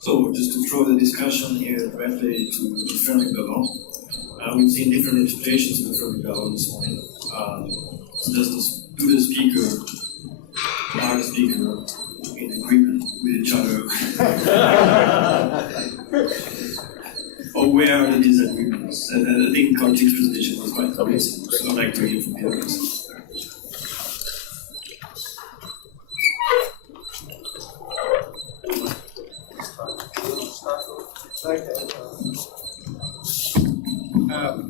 So, just to throw the discussion here directly to the Fermi bubble, we've seen different interpretations of the Fermi bubble this morning. So just do the speaker, our speaker, in agreement with each other, or where are the disagreements? I think Kartik's presentation was quite convincing, so I'd like to hear from the others.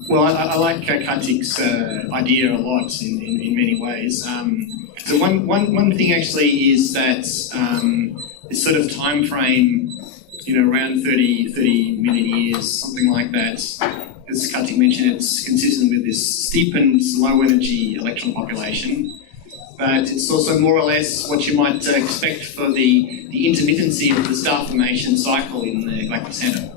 Well, I like Kartik's idea a lot in many ways. So one thing actually is that this sort of time frame, around 30 million years, something like that. As Kartik mentioned, it's consistent with this steepened low energy electron population. But it's also more or less what you might expect for the intermittency of the star formation cycle in the galactic center.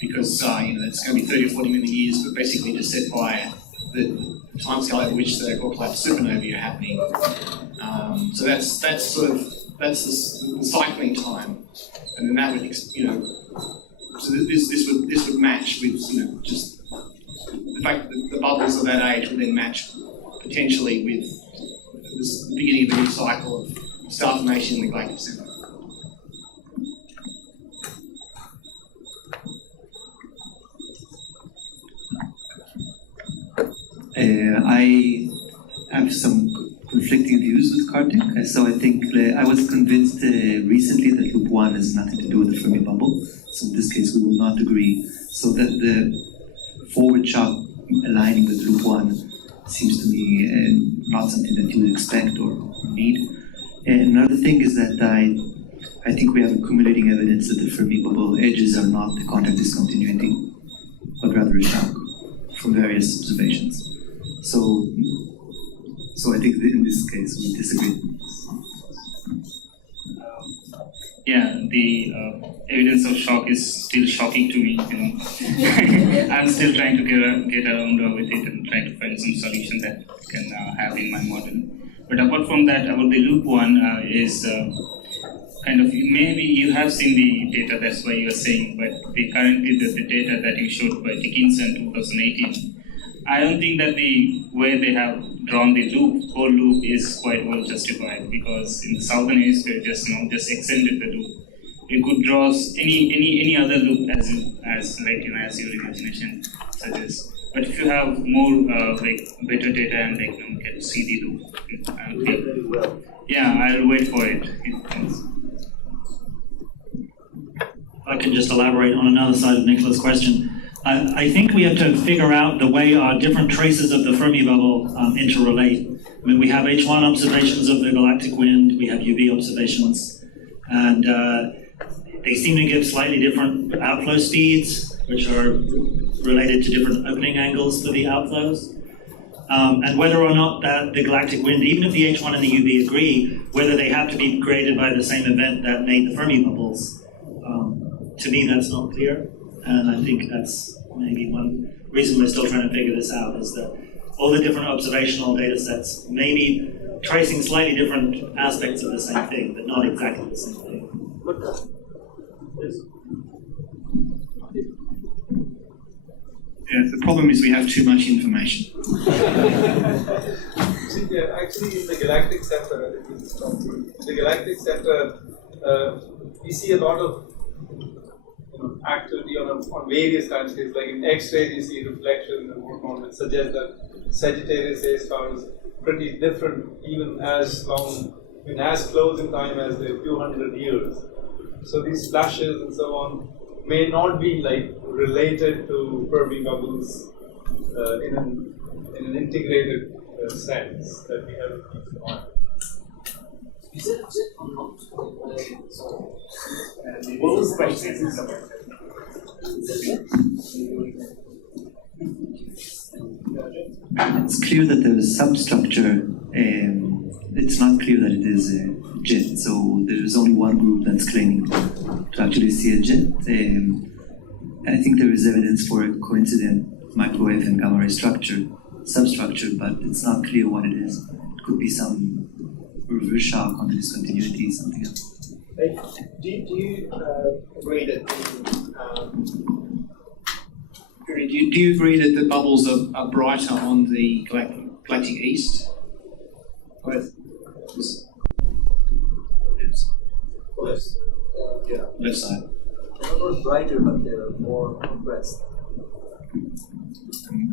Because it's going to be 30 or 40 million years, but basically just set by the timescale at which the Gorklite supernovae are happening. So that's the cycling time, and then that would so this would match with just the fact that the bubbles of that age would then match potentially with the beginning of a new cycle of star formation in the galactic center. I have some conflicting views with Kartik. So I think I was convinced recently that loop 1 has nothing to do with the Fermi bubble. So in this case, we will not agree. So that the forward shock aligning with loop 1 seems to me not something that you would expect or need. And another thing is that I think we have accumulating evidence that the Fermi bubble edges are not the contact discontinuity, but rather a shock from various observations. So I think that in this case we disagree. The evidence of shock is still shocking to me. I'm still trying to get around with it and trying to find some solution that I can have in my model. But apart from that, about the loop 1 is kind of, maybe you have seen the data, that's why you are saying, but currently the data that you showed by Dickinson 2018, I don't think that the way they have drawn the whole loop is quite well justified, because in the southern hemisphere just extended the loop. You could draw any other loop as your imagination suggests. But if you have more better data and you can see the loop, I'll wait for it. I can just elaborate on another side of Nicola's question. I think we have to figure out the way our different traces of the Fermi bubble interrelate. I mean, we have H1 observations of the galactic wind, we have UV observations, and they seem to give slightly different outflow speeds, which are related to different opening angles for the outflows. And whether or not the galactic wind, even if the H1 and the UV agree, whether they have to be created by the same event that made the Fermi bubbles, to me that's not clear. And I think that's maybe one reason we're still trying to figure this out, is that all the different observational data sets may be tracing slightly different aspects of the same thing, but not exactly the same thing. Yeah, the problem is we have too much information. Actually, in the galactic center, we see a lot of activity on various timescales. Like in X-rays, you see reflections and whatnot, which suggests that Sagittarius A star is pretty different, even as close in time as the few hundred years. So these flashes and so on may not be related to Fermi bubbles in an integrated sense that we have to keep in mind. Is it or not? What was the question? It's clear that there is substructure. It's not clear that it is a jet. So there is only one group that's claiming to actually see a jet. I think there is evidence for a coincident microwave and gamma ray substructure, but it's not clear what it is. It could be some reverse shock on the discontinuity, something else. Do you agree that do you agree that the bubbles are brighter on the galactic east? Yes. Yeah. Left side. They're not brighter, but they're more compressed.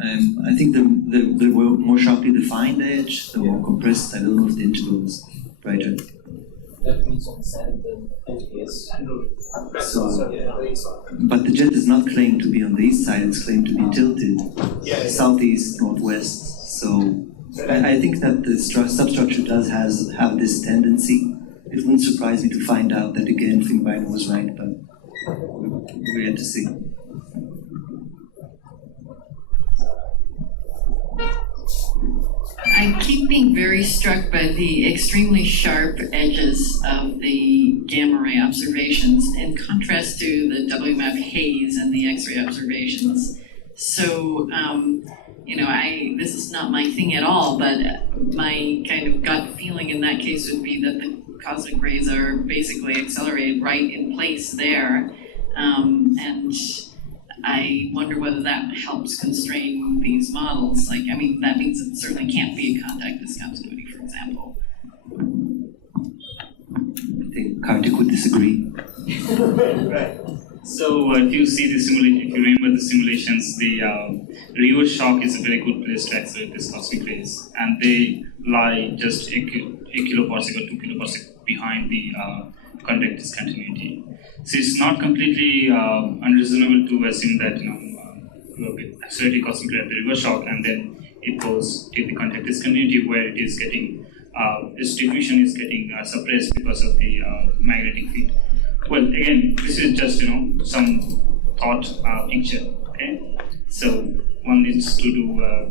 I think the more sharply defined edge, the more compressed. I don't know if the interval is brighter. That means on sand and yes. But the jet is not claimed to be on the east side, it's claimed to be tilted southeast, northwest. So I think that the substructure does have this tendency. It wouldn't surprise me to find out that again Finkbeiner was right, but we had to see. I keep being very struck by the extremely sharp edges of the gamma ray observations in contrast to the WMAP haze and the X-ray observations. So, this is not my thing at all, but my kind of gut feeling in that case would be that the cosmic rays are basically accelerated right in place there. And I wonder whether that helps constrain these models. That means it certainly can't be a contact discontinuity, for example. I think Kartik would disagree. Right. So if you see the simulation, if you remember the simulations, the reverse shock is a very good place to accelerate these cosmic rays, and they lie just a kiloparsec or 2 kiloparsec behind the contact discontinuity. So it's not completely unreasonable to assume that you accelerate cosmic ray at the reverse shock, and then it goes to the contact discontinuity where it is getting its diffusion is getting suppressed because of the magnetic field. Well, again, this is just some thought picture. Okay, so one needs to do a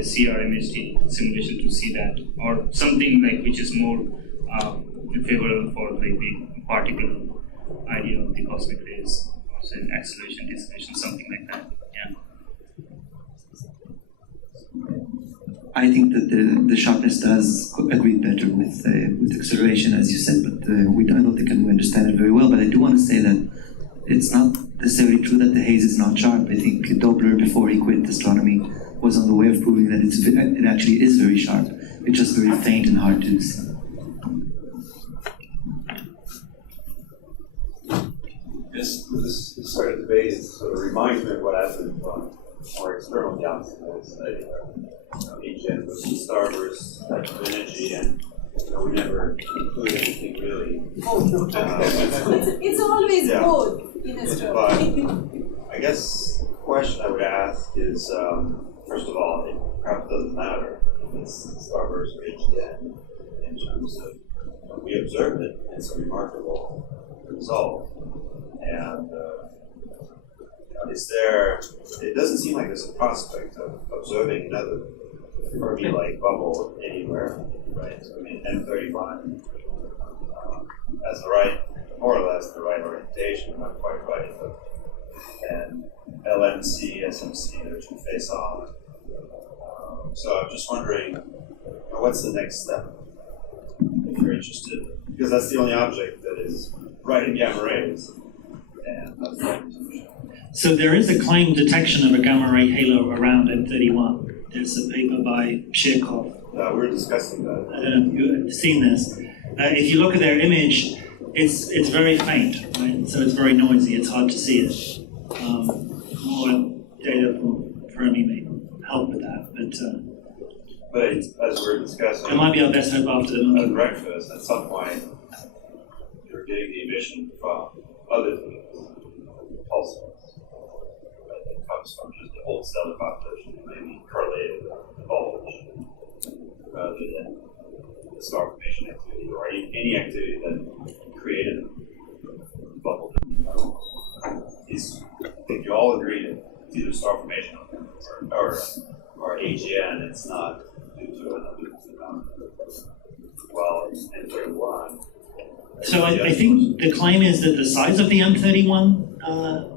CRMHD simulation to see that, or something like which is more favorable for like the particle idea of the cosmic rays, or say acceleration, deceleration, something like that. Yeah. I think that the sharpness does agree better with acceleration, as you said, but I don't think we understand it very well. But I do want to say that it's not necessarily true that the haze is not sharp. I think Doppler, before he quit astronomy, was on the way of proving that it actually is very sharp. It's just very faint and hard to see. This sort of debate sort of reminds me of what happened on more external galaxies study. HN was the starburst type of energy, and we never include anything really. Oh, no. It's always good in astronomy. But I guess the question I would ask is, first of all, it perhaps doesn't matter if it's starburst or HN in terms of we observed it. It's a remarkable result. And it doesn't seem like there's a prospect of observing another Fermi-like bubble anywhere, right? So, M31 has more or less the right orientation, not quite right, and LMC, SMC, they're two face-on. So I'm just wondering, what's the next step, if you're interested? Because that's the only object that is right in gamma rays. So there is a claimed detection of a gamma ray halo around M31. There's a paper by Shirkov. We're discussing that. I don't know if you've seen this. If you look at their image, it's very faint, right? So it's very noisy. It's hard to see it. More data from Fermi may help with that, but as we're discussing, it might be our best hope after the at breakfast. At some point, you're getting the emission from other things, pulses. It comes from just the whole stellar population, maybe correlated with the bulge, rather than the star formation activity or any activity that created the bubble. I think you all agree that it's either star formation or AGN. It's not due to another phenomenon. Well, in 31. So I think the claim is that the size of the M31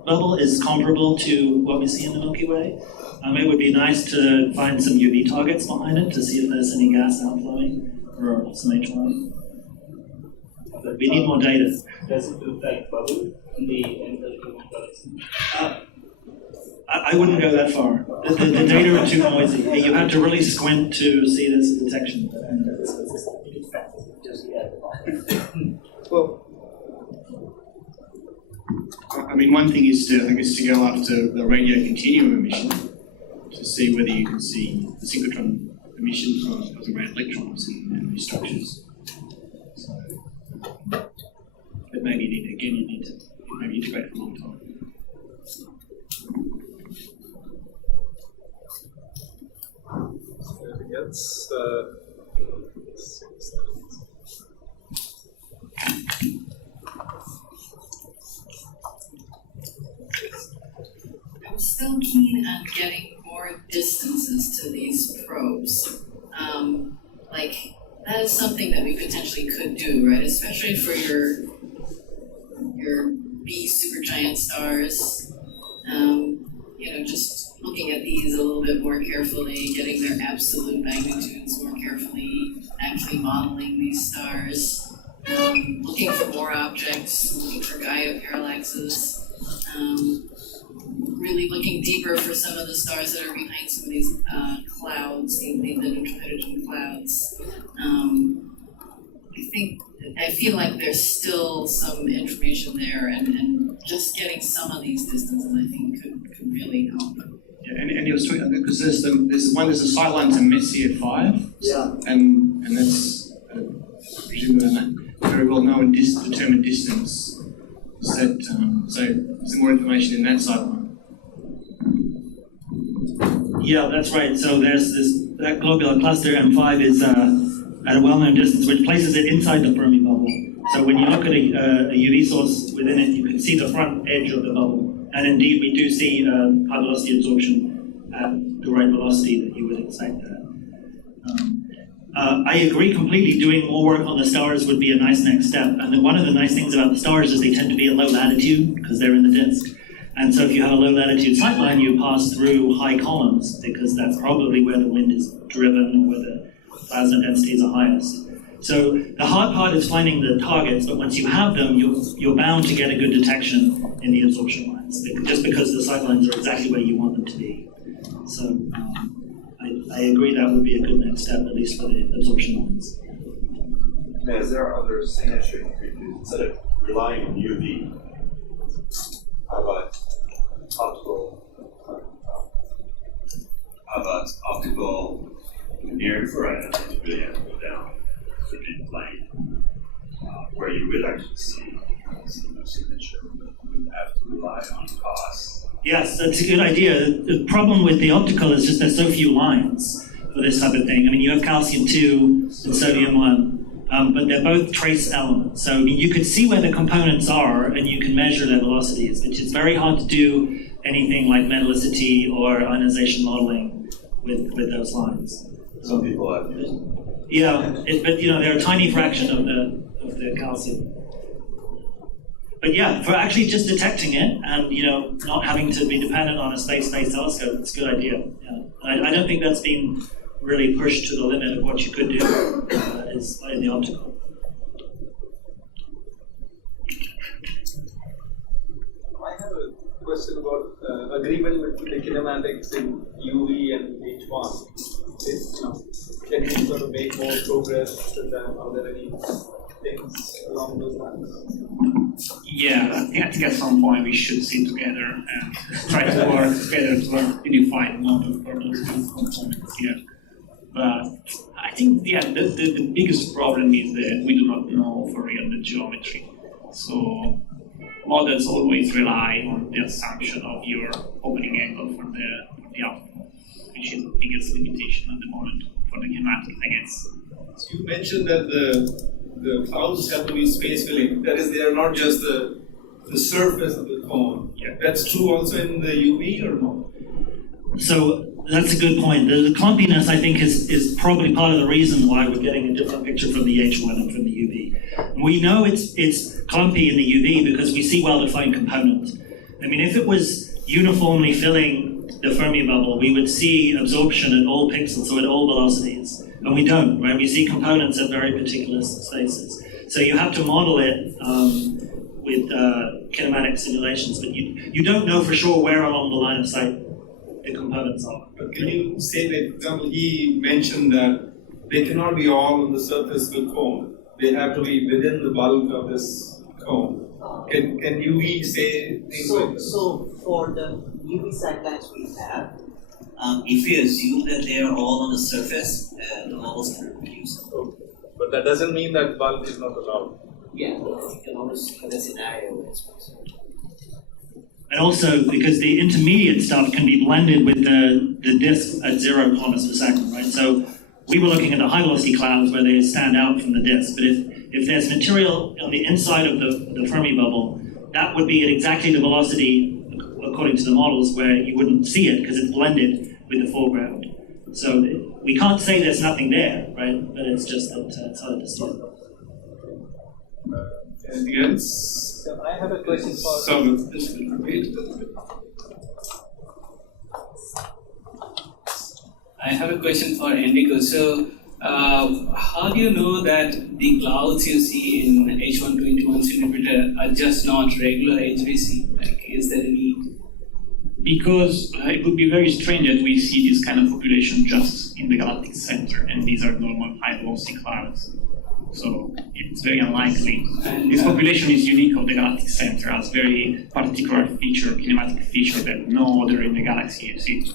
bubble is comparable to what we see in the Milky Way. It would be nice to find some UV targets behind it to see if there's any gas outflowing or some H1. But We need more data. Does it reflect bubble in the N31 galaxy? I wouldn't go that far. The data are too noisy. You have to really squint to see this detection. Well, I mean, one thing is to go after the radio continuum emission to see whether you can see the synchrotron emission from the red electrons in these structures. So, but maybe you need to maybe integrate for a long time. Anything else? I'm still keen on getting more distances to these probes. That is something that we potentially could do, right? Especially for your B supergiant stars. Just looking at these a little bit more carefully, getting their absolute magnitudes more carefully, actually modeling these stars, looking for more objects, looking for Gaia parallaxes, really looking deeper for some of the stars that are behind some of these clouds, the neutral hydrogen clouds. I feel like there's still some information there, and just getting some of these distances, I think, could really help. Yeah, and you was talking because there's a sight line to Messier 5, Yeah. and that's presumably a very well known determined distance. So there's more information in that sight line. Yeah, that's right. So there's that globular cluster M5 is at a well-known distance, which places it inside the Fermi bubble. So when you look at a UV source within it, you can see the front edge of the bubble. And indeed, we do see high velocity absorption at the right velocity that you would expect there. I agree completely. Doing more work on the stars would be a nice next step. And one of the nice things about the stars is they tend to be at low latitude because they're in the disk. And so if you have a low latitude sightline, you pass through high columns because that's probably where the wind is driven or where the plasma densities are highest. So the hard part is finding the targets, but once you have them, you're bound to get a good detection in the absorption lines, just because the sight lines are exactly where you want them to be. So I agree that would be a good next step, at least for the absorption lines. Yeah, is there other signature you could do instead of relying on UV? How about optical near infrared? You really have to go down to the plane where you will actually see no signature, but you have to rely on cost. Yes, that's a good idea. The problem with the optical is just there's so few lines for this type of thing. I mean, you have calcium-2 and sodium-1, but they're both trace elements. So I mean, you could see where the components are and you can measure their velocities, but it's very hard to do anything like metallicity or ionization modeling with those lines. Some people have used it. Yeah, but they're a tiny fraction of the calcium. But yeah, for actually just detecting it and not having to be dependent on a space-based telescope, it's a good idea. Yeah. I don't think that's been really pushed to the limit of what you could do is in the optical. I have a question about agreement with the kinematics in UV and H1. Can we sort of make more progress with them? Are there any things along those lines? Yeah, I think at some point we should sit together and try to work together to unify one of the components here. But I think, the biggest problem is that we do not know for real the geometry. So models always rely on the assumption of your opening angle for the output, which is the biggest limitation at the moment for the kinematics, I guess. So you mentioned that the clouds have to be space filling. That is, they are not just the surface of the cone. Yeah. That's true also in the UV or no? So that's a good point. The clumpiness, I think, is probably part of the reason why we're getting a different picture from the H1 and from the UV. We know it's clumpy in the UV because we see well-defined components. I mean, if it was uniformly filling the Fermi bubble, we would see absorption at all pixels, so at all velocities. And we don't, right? We see components at very particular spaces. So you have to model it with kinematic simulations, but you don't know for sure where along the line of sight the components are. But can you say, like, for example, he mentioned that they cannot be all on the surface of the cone. They have to be within the bulk of this cone. Can UV say things like that? So for the UV satellites we have, if we assume that they are all on the surface, the models can reproduce them. Okay. But that doesn't mean that bulk is not allowed. Yeah, you can always have a scenario where it's possible. And also, because the intermediate stuff can be blended with the disk at 0 kilometers per second, right? So we were looking at the high-velocity clouds where they stand out from the disk. But if there's material on the inside of the Fermi bubble, that would be at exactly the velocity, according to the models, where you wouldn't see it because it's blended with the foreground. So we can't say there's nothing there, right? But it's just that it's hard to see. Anything else? so I have a question for. So just repeat. I have a question for Enrico. So, how do you know that the clouds you see in H121 centimeter are just not regular HVC? Like, is there any? Because it would be very strange that we see this kind of population just in the galactic center, and these are normal high-velocity clouds. So it's very unlikely. And this population is unique of the galactic center, has very particular feature, kinematic feature that no other in the galaxy you see.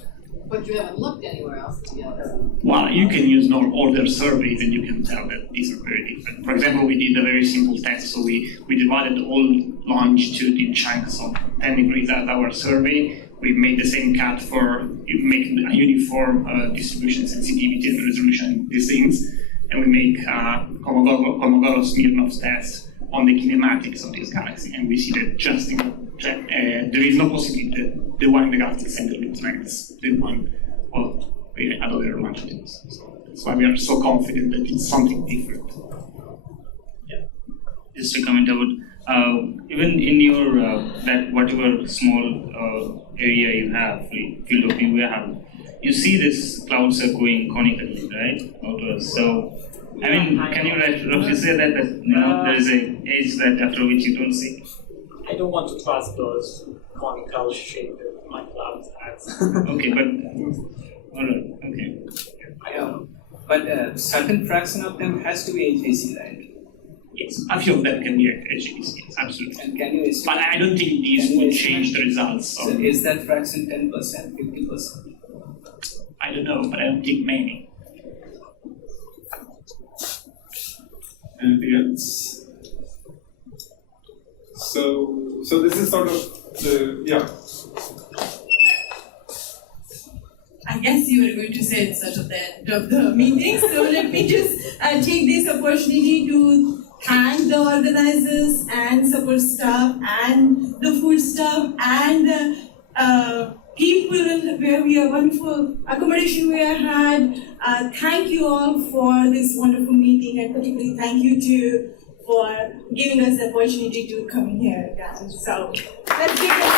But you haven't looked anywhere else in the galaxy. Well, you can use other surveys and you can tell that these are very different. For example, we did a very simple test. So we divided all longitude in chunks of 10 degrees as our survey. We made the same cut for making a uniform distribution, sensitivity, and resolution, these things. And we make Kolmogorov-Smirnov test on the kinematics of this galaxy. And we see that just there is no possibility that the one in the galactic center looks like the one at other longitudes. So that's why we are so confident that it's something different. Yeah. Just to comment about even in your that whatever small area you have, field of view you have, you see these clouds are going conically, right? Outwards. So, I mean, can you roughly say that there is an edge that after which you don't see? I don't want to trust those conical shape that my clouds has. Okay, but alright, okay. But a certain fraction of them has to be HVC, right? Yes, a few of them can be HVC, yes, absolutely. And can you estimate? But I don't think these would change the results. So is that fraction 10%, 50%? I don't know, but I don't think many. Anything else? So this is sort of the, yeah. I guess you were going to say it's sort of the end of the meeting, so let me just take this opportunity to thank the organizers and support staff and the food staff and people where we are wonderful accommodation we had. Thank you all for this wonderful meeting, and particularly thank you for giving us the opportunity to come in here again. So let's give them.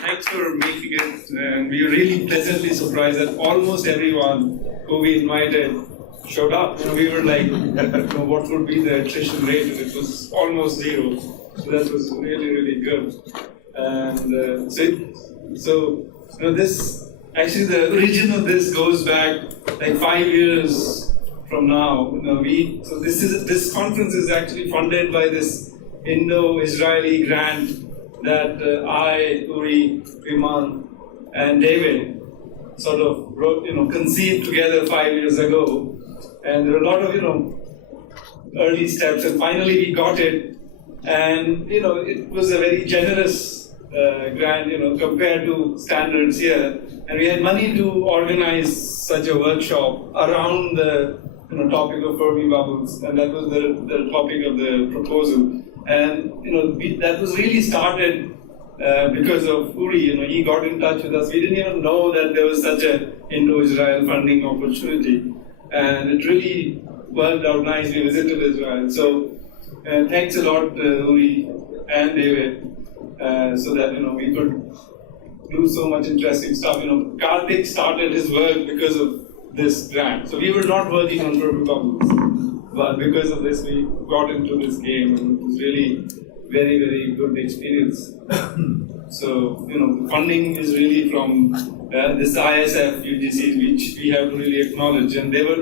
Thanks for making it, and we were really pleasantly surprised that almost everyone who we invited showed up. We were like, what would be the attrition rate? And it was almost zero. So that was really, really good. And so this, actually the origin of this goes back like 5 years from now. So this conference is actually funded by this Indo-Israeli grant that I, Uri, Viman, and David sort of wrote, conceived together 5 years ago. And there were a lot of, early steps, and finally we got it. And, it was a very generous grant, compared to standards here. And we had money to organize such a workshop around the topic of Fermi bubbles, and that was the topic of the proposal. And that was really started because of Uri. He got in touch with us. We didn't even know that there was such a Indo-Israel funding opportunity, and it really worked out nicely. We visited Israel. So thanks a lot, Uri and David, so that we could do so much interesting stuff. Karthik started his work because of this grant. So we were not working on Fermi bubbles, but because of this, we got into this game, and it was really very, very good experience. So, the funding is really from this ISF UGC, which we have to really acknowledge. And they were,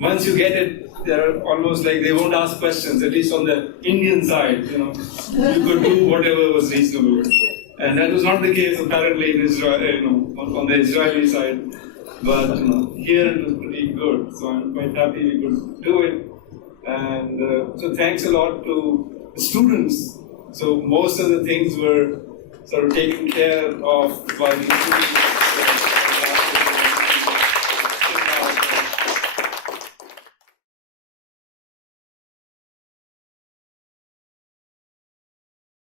once you get it, they're almost like they won't ask questions, at least on the Indian side, you could do whatever was reasonable. And that was not the case apparently in Israel, on the Israeli side. But, here it was pretty good. So I'm quite happy we could do it. And so thanks a lot to the students. So most of the things were sort of taken care of by the students.